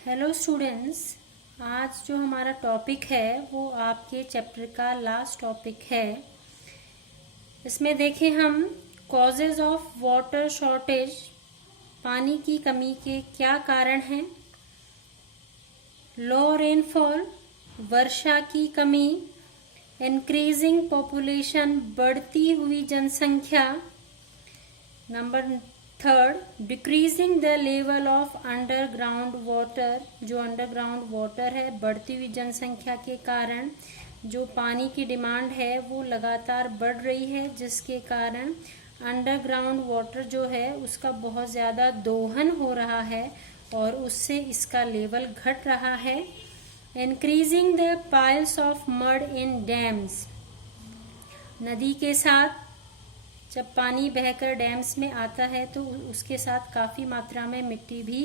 Hello students. आज जो हमारा टॉपिक है वो आपके चैप्टर का लास्ट टॉपिक है। इसमें देखें हम कॉजेज ऑफ वाटर शॉर्टेज, पानी की कमी के क्या कारण हैं। लो रेनफॉल, वर्षा की कमी, इंक्रीजिंग पॉपुलेशन, बढ़ती हुई जनसंख्या। Number third, decreasing the level of underground water, जो अंडरग्राउंड वाटर है बढ़ती हुई जनसंख्या के कारण जो पानी की डिमांड है वो लगातार बढ़ रही है, जिसके कारण अंडरग्राउंड वाटर जो है उसका बहुत ज़्यादा दोहन हो रहा है और उससे इसका लेवल घट रहा है। Increasing the piles of mud in dams, नदी के साथ जब पानी बहकर डैम्स में आता है तो उसके साथ काफ़ी मात्रा में मिट्टी भी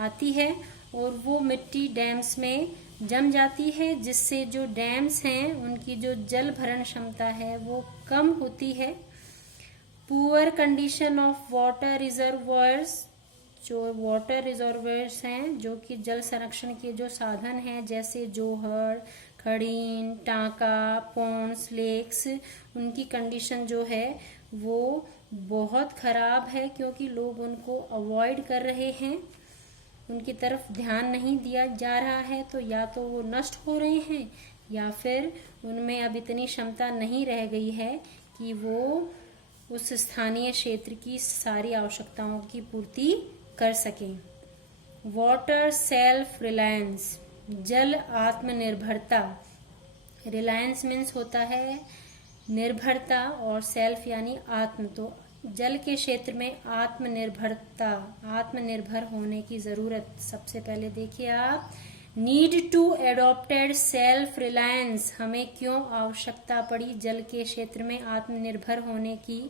आती है और वो मिट्टी डैम्स में जम जाती है, जिससे जो डैम्स हैं उनकी जो जल भरण क्षमता है वो कम होती है। Poor condition of water reservoirs, जो वाटर रिजर्वोयर्स हैं जो कि जल संरक्षण के जो साधन हैं जैसे जोहर, खड़ीन, टांका, पॉन्ड्स, लेक्स, उनकी कंडीशन जो है वो बहुत खराब है क्योंकि लोग उनको अवॉइड कर रहे हैं, उनकी तरफ ध्यान नहीं दिया जा रहा है। तो या तो वो नष्ट हो रहे हैं या फिर उनमें अब इतनी क्षमता नहीं रह गई है कि वो उस स्थानीय क्षेत्र की सारी आवश्यकताओं की पूर्ति कर सकें। वाटर सेल्फ रिलायंस, जल आत्मनिर्भरता। रिलायंस मीन्स होता है निर्भरता और सेल्फ यानी आत्म। तो जल के क्षेत्र में आत्मनिर्भरता, आत्मनिर्भर होने की जरूरत। सबसे पहले देखिए आप, need to adopted self reliance, हमें क्यों आवश्यकता पड़ी जल के क्षेत्र में आत्मनिर्भर होने की।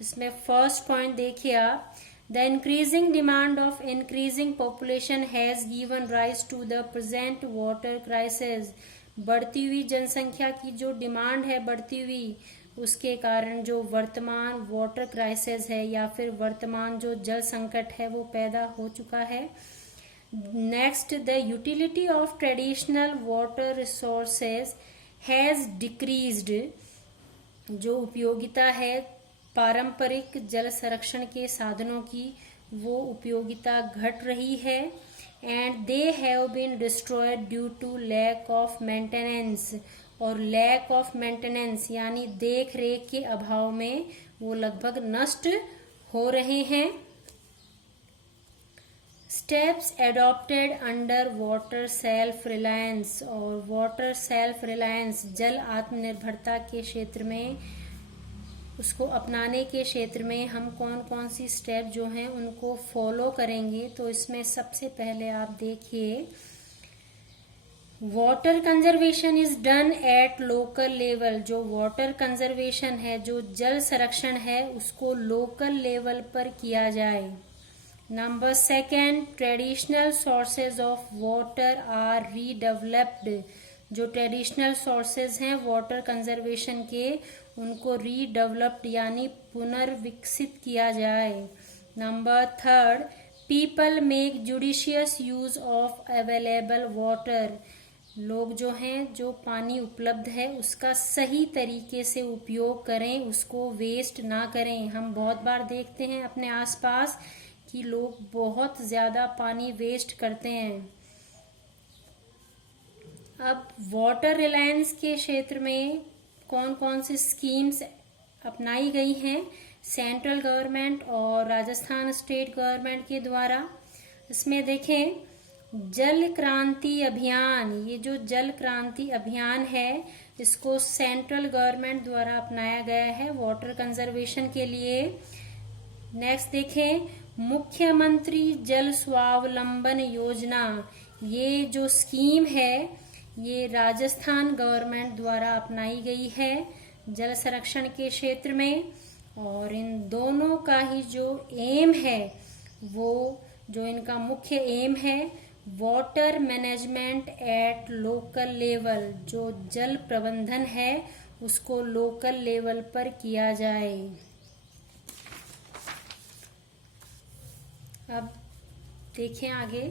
इसमें फर्स्ट पॉइंट देखिए आप, the increasing demand of increasing population has given rise to the present water crisis, बढ़ती हुई जनसंख्या की जो डिमांड है बढ़ती हुई, उसके कारण जो वर्तमान वाटर क्राइसिस है या फिर वर्तमान जो जल संकट है वो पैदा हो चुका है। Next, the utility of traditional water resources has decreased, जो उपयोगिता है पारंपरिक जल संरक्षण के साधनों की वो उपयोगिता घट रही है। And they have been destroyed due to lack of maintenance, और लैक ऑफ मेंटेनेंस यानी देख रेख के अभाव में वो लगभग नष्ट हो रहे हैं। Steps adopted under water self reliance, और वाटर सेल्फ रिलायंस जल आत्मनिर्भरता के क्षेत्र में उसको अपनाने के क्षेत्र में हम कौन कौन सी स्टेप जो हैं उनको फॉलो करेंगे। तो इसमें सबसे पहले आप देखिए, water conservation is done at local level, जो वाटर कंजर्वेशन है जो जल संरक्षण है उसको लोकल लेवल पर किया जाए। Number second, traditional sources of water are redeveloped, जो ट्रेडिशनल सोर्सेज हैं वाटर कंजर्वेशन के उनको रीडेवलप्ड यानी पुनर्विकसित किया जाए। Number third, people make judicious use of available water, लोग जो हैं जो पानी उपलब्ध है उसका सही तरीके से उपयोग करें, उसको वेस्ट ना करें। हम बहुत बार देखते हैं अपने आसपास कि लोग बहुत ज़्यादा पानी वेस्ट करते हैं। अब वाटर रिलायंस के क्षेत्र में कौन कौन सी स्कीम्स अपनाई गई हैं सेंट्रल गवर्नमेंट और राजस्थान स्टेट गवर्नमेंट के द्वारा। इसमें देखें, जल क्रांति अभियान, ये जो जल क्रांति अभियान है इसको सेंट्रल गवर्नमेंट द्वारा अपनाया गया है वाटर कंजर्वेशन के लिए। नेक्स्ट देखें, मुख्यमंत्री जल स्वावलंबन योजना, ये जो स्कीम है ये राजस्थान गवर्नमेंट द्वारा अपनाई गई है जल संरक्षण के क्षेत्र में। और इन दोनों का ही जो एम है वो, जो इनका मुख्य एम है, water management at local level, जो जल प्रबंधन है उसको लोकल लेवल पर किया जाए। अब देखें आगे,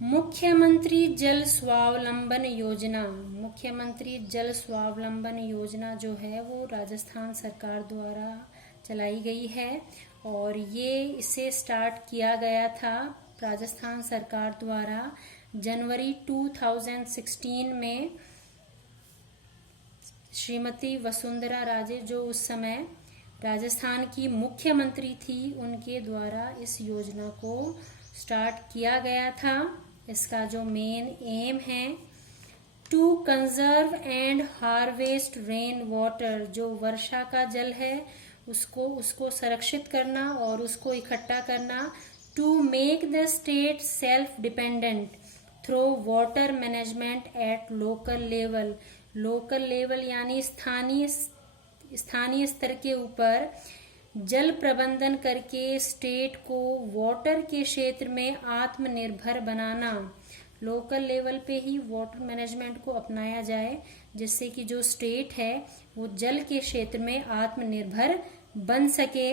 मुख्यमंत्री जल स्वावलंबन योजना, मुख्यमंत्री जल स्वावलंबन योजना जो है वो राजस्थान सरकार द्वारा चलाई गई है और ये इसे स्टार्ट किया गया था राजस्थान सरकार द्वारा जनवरी 2016 में। श्रीमती वसुंधरा राजे जो उस समय राजस्थान की मुख्यमंत्री थी, उनके द्वारा इस योजना को स्टार्ट किया गया था। इसका जो मेन एम है to conserve and harvest rain water, जो वर्षा का जल है उसको संरक्षित करना और उसको इकट्ठा करना। To make the state self dependent through water management at local level, local level यानी स्थानीय स्तर के ऊपर जल प्रबंधन करके स्टेट को वाटर के क्षेत्र में आत्मनिर्भर बनाना। लोकल लेवल पे ही वाटर मैनेजमेंट को अपनाया जाए जिससे कि जो स्टेट है वो जल के क्षेत्र में आत्मनिर्भर बन सके।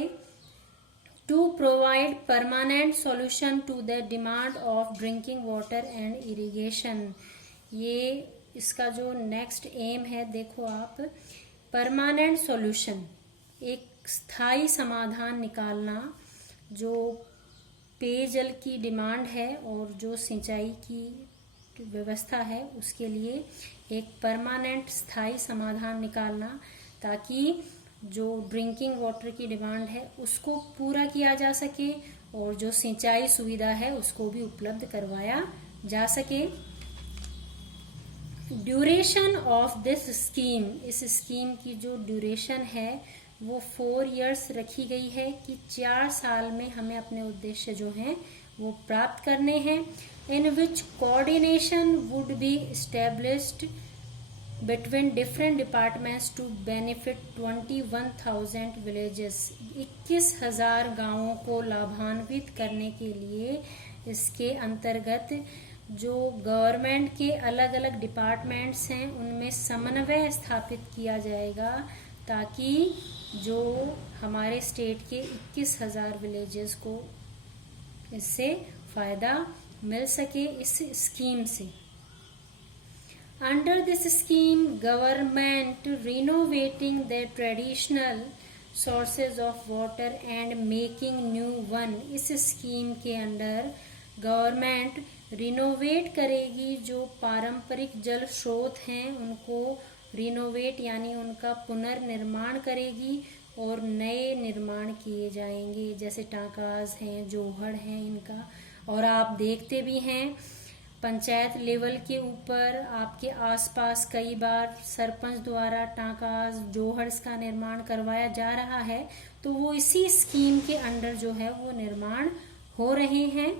To provide permanent solution to the demand of drinking water and irrigation, ये इसका जो नेक्स्ट एम है देखो आप, परमानेंट सॉल्यूशन, एक स्थायी समाधान निकालना जो पेयजल की डिमांड है और जो सिंचाई की व्यवस्था है उसके लिए एक परमानेंट स्थायी समाधान निकालना ताकि जो ड्रिंकिंग वाटर की डिमांड है उसको पूरा किया जा सके और जो सिंचाई सुविधा है उसको भी उपलब्ध करवाया जा सके। ड्यूरेशन ऑफ दिस स्कीम, इस स्कीम की जो ड्यूरेशन है वो 4 इयर्स रखी गई है कि 4 साल में हमें अपने उद्देश्य जो हैं वो प्राप्त करने हैं। In which coordination would be established between different departments to benefit 21,000 villages, 21,000 गांवों को लाभान्वित करने के लिए इसके अंतर्गत जो गवर्नमेंट के अलग अलग डिपार्टमेंट्स हैं उनमें समन्वय स्थापित किया जाएगा ताकि जो हमारे स्टेट के 21,000 विलेजेस को इससे फायदा मिल सके इस स्कीम से। Under this scheme government renovating the traditional sources of water and making new one, इस स्कीम के अंडर गवर्नमेंट रिनोवेट करेगी जो पारंपरिक जल स्रोत हैं उनको रिनोवेट यानी उनका पुनर्निर्माण करेगी और नए निर्माण किए जाएंगे जैसे टांकाज हैं, जोहड़ हैं इनका। और आप देखते भी हैं पंचायत लेवल के ऊपर आपके आसपास कई बार सरपंच द्वारा टांकाज जोहड़ का निर्माण करवाया जा रहा है, तो वो इसी स्कीम के अंडर जो है वो निर्माण हो रहे हैं।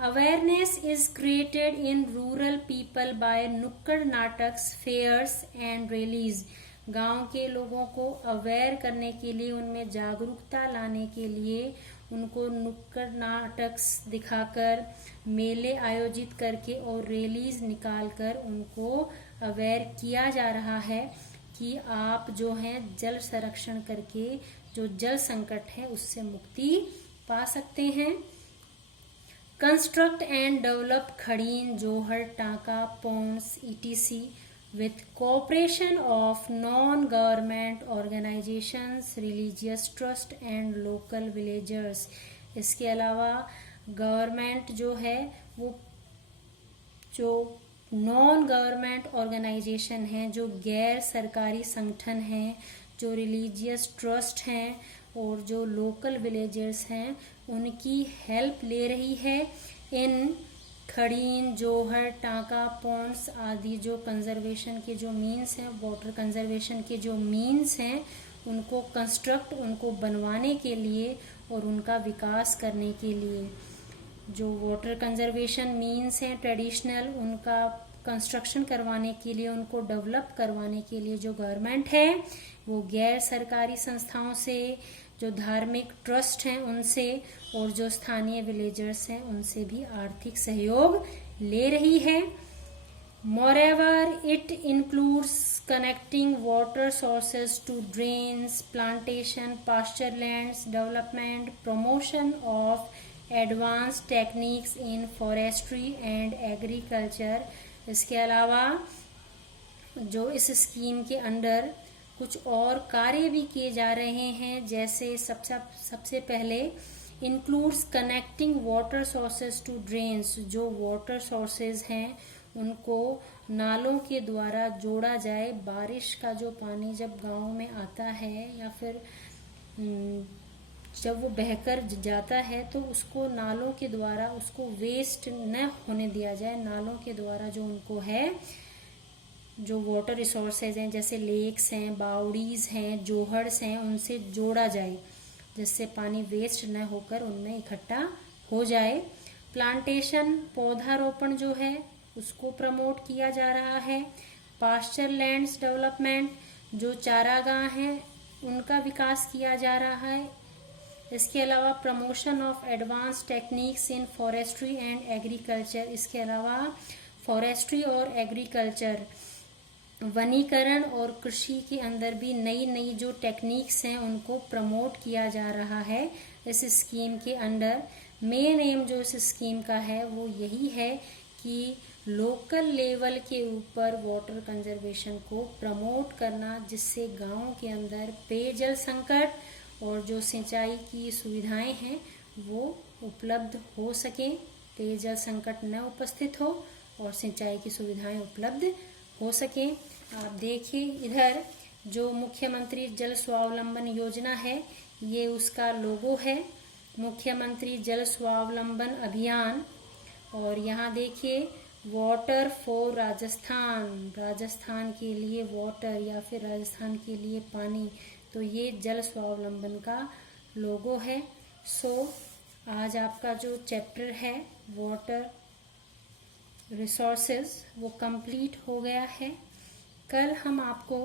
Awareness is created in rural people by नुक्कड़ नाटक्स, फेयर्स एंड रैलीज, गांव के लोगों को अवेयर करने के लिए, उनमें जागरूकता लाने के लिए उनको नुक्कड़ नाटक्स दिखाकर, मेले आयोजित करके और रैलीज निकालकर उनको अवेयर किया जा रहा है कि आप जो हैं जल संरक्षण करके जो जल संकट है उससे मुक्ति पा सकते हैं। Construct and develop Khadin, Johar, Tanka, ponds, etc. with cooperation of non-government organizations, religious trust and local villagers. इसके अलावा गवर्नमेंट जो है वो जो नॉन गवर्नमेंट ऑर्गेनाइजेशन हैं, जो गैर सरकारी संगठन हैं, जो रिलीजियस ट्रस्ट हैं और जो लोकल विलेजर्स हैं उनकी हेल्प ले रही है इन खड़ीन, जोहर, टांका, पॉन्ड्स आदि जो कंजर्वेशन के जो मीन्स हैं, वाटर कंजर्वेशन के जो मीन्स हैं उनको कंस्ट्रक्ट, उनको बनवाने के लिए और उनका विकास करने के लिए। जो वाटर कंजर्वेशन मीन्स हैं ट्रेडिशनल, उनका कंस्ट्रक्शन करवाने के लिए, उनको डेवलप करवाने के लिए जो गवर्नमेंट है वो गैर सरकारी संस्थाओं से, जो धार्मिक ट्रस्ट हैं उनसे और जो स्थानीय विलेजर्स हैं उनसे भी आर्थिक सहयोग ले रही है। Moreover it includes connecting water sources to drains, plantation, pasture lands, development, promotion of advance techniques in forestry and agriculture. इसके अलावा जो इस स्कीम के अंडर कुछ और कार्य भी किए जा रहे हैं, जैसे सबसे पहले includes connecting water sources to drains. जो वाटर सोर्सेज हैं उनको नालों के द्वारा जोड़ा जाए। बारिश का जो पानी जब गांव में आता है या फिर जब वो बहकर जाता है तो उसको नालों के द्वारा उसको वेस्ट न होने दिया जाए। नालों के द्वारा जो उनको है, जो वाटर रिसोर्सेज हैं जैसे लेक्स हैं, बावड़ीज हैं, जोहड़स हैं, उनसे जोड़ा जाए, जिससे पानी वेस्ट न होकर उनमें इकट्ठा हो जाए। प्लांटेशन, पौधारोपण जो है उसको प्रमोट किया जा रहा है। पास्चर लैंड्स डेवलपमेंट, जो चारागाह हैं उनका विकास किया जा रहा है। इसके अलावा promotion of advance techniques in forestry and agriculture. इसके अलावा फॉरेस्ट्री और एग्रीकल्चर, वनीकरण और कृषि के अंदर भी नई नई जो टेक्निक्स हैं उनको प्रमोट किया जा रहा है इस स्कीम के अंडर। मेन एम जो इस स्कीम का है वो यही है कि लोकल लेवल के ऊपर वाटर कंजर्वेशन को प्रमोट करना, जिससे गांव के अंदर पेयजल संकट और जो सिंचाई की सुविधाएं हैं वो उपलब्ध हो सकें, पेयजल संकट न उपस्थित हो और सिंचाई की सुविधाएं उपलब्ध हो सकें। आप देखिए इधर जो मुख्यमंत्री जल स्वावलंबन योजना है, ये उसका लोगो है, मुख्यमंत्री जल स्वावलंबन अभियान। और यहाँ देखिए वाटर फॉर राजस्थान, राजस्थान के लिए वाटर या फिर राजस्थान के लिए पानी, तो ये जल स्वावलंबन का लोगो है। आज आपका जो चैप्टर है वाटर रिसोर्सेज वो कंप्लीट हो गया है। कल हम आपको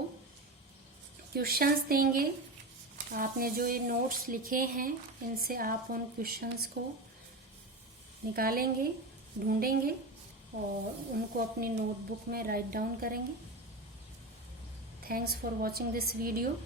क्वेश्चंस देंगे। आपने जो ये नोट्स लिखे हैं इनसे आप उन क्वेश्चंस को निकालेंगे, ढूंढेंगे और उनको अपनी नोटबुक में राइट डाउन करेंगे। Thanks for watching this video.